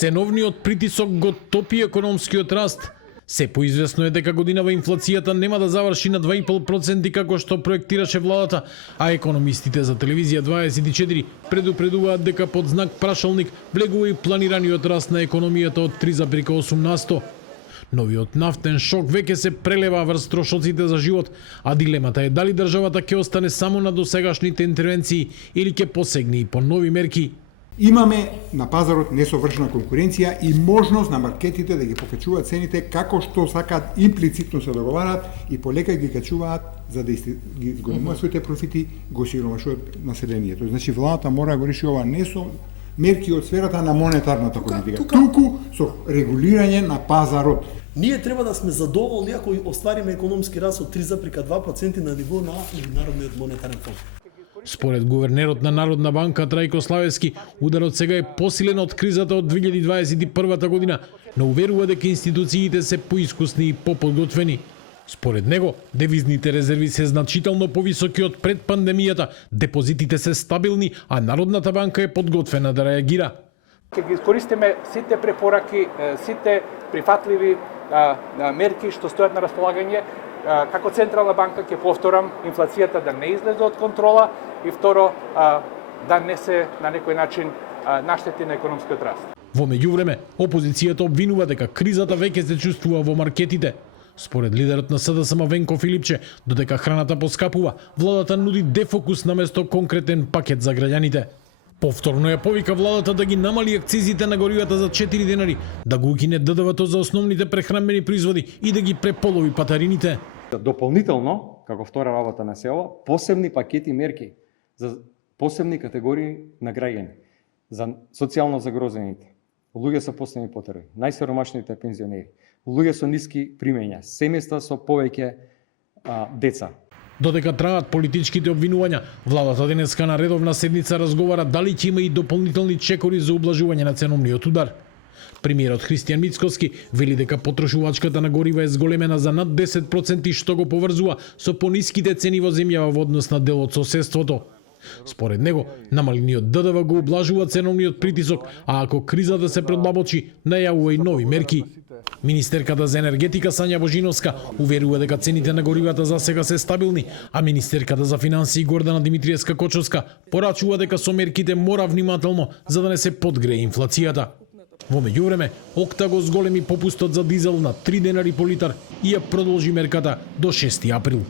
Ценовниот притисок го топи економскиот раст. Се поизвестно е дека годинава инфлацијата нема да заврши на 2,5% како што проектираше владата, а економистите за телевизија 24 предупредуваат дека под знак прашалник влегува и планираниот раст на економијата од 3,8%. Новиот нафтен шок веќе се прелева врз трошоците за живот, а дилемата е дали државата ќе остане само на досегашните интервенции или ќе посегне и по нови мерки. Имаме на пазарот несовршена конкуренција и можност на маркетите да ги покачуваат цените како што сакаат, имплицитно се договараат и полека ги качуваат за да ги зголемуваат своите профити, го сиромашуваат населението. Значи владата мора да го реши ова не со мерки од сферата на монетарната политика, туку со регулирање на пазарот. Ние треба да сме задоволни ако оствариме економски раст од 3,2% на ниво на Меѓународниот монетарен фонд. Според гувернерот на Народна банка Трајко Славевски, ударот сега е посилен од кризата од 2021 година, но уверува дека институциите се поискусни и поподготвени. Според него, девизните резерви се значително повисоки од пред пандемијата, депозитите се стабилни, а Народната банка е подготвена да реагира. Ќе ги искористиме сите препораки, сите прифатливи мерки што стојат на располагање. Како Централна банка ќе повторам инфлацијата да не излезе од контрола и второ да не се на некој начин наштети на економскиот раст. Во меѓувреме, опозицијата обвинува дека кризата веќе се чувствува во маркетите. Според лидерот на СДСМ Венко Филипче, додека храната поскапува, владата нуди дефокус наместо конкретен пакет за граѓаните. Повторно ја повика владата да ги намали акцизите на горивата за 4 денари, да го укине ДДВ-то за основните прехранбени производи и да ги преполови патарините. Дополнително, како втора работа на СЕО, посебни пакети мерки за посебни категории на граѓани, за социјално загрозените, луѓе со посебни потреби, најсиромашните пензионери, луѓе со ниски примења, семејства со повеќе деца. Додека траат политичките обвинувања, владата денеска на редовна седница разговара дали ќе има и дополнителни чекори за ублажување на ценовниот удар. Премиерот Христијан Мицкоски вели дека потрошувачката на горива е зголемена за над 10% што го поврзува со пониските цени во земјава во однос на дел од соседството. Според него, намалениот ДДВ го ублажува ценовниот притисок, а ако кризата се предлабочи, најавува и нови мерки. Министерката за енергетика Сања Божиновска уверува дека цените на горивата за сега се стабилни, а министерката за финансии Гордана Димитриевска Кочовска порачува дека со мерките мора внимателно за да не се подгрее инфлацијата. Во меѓувреме, ОКТА го зголеми попустот за дизел на 3 денари по литар и ја продолжи мерката до 6 април.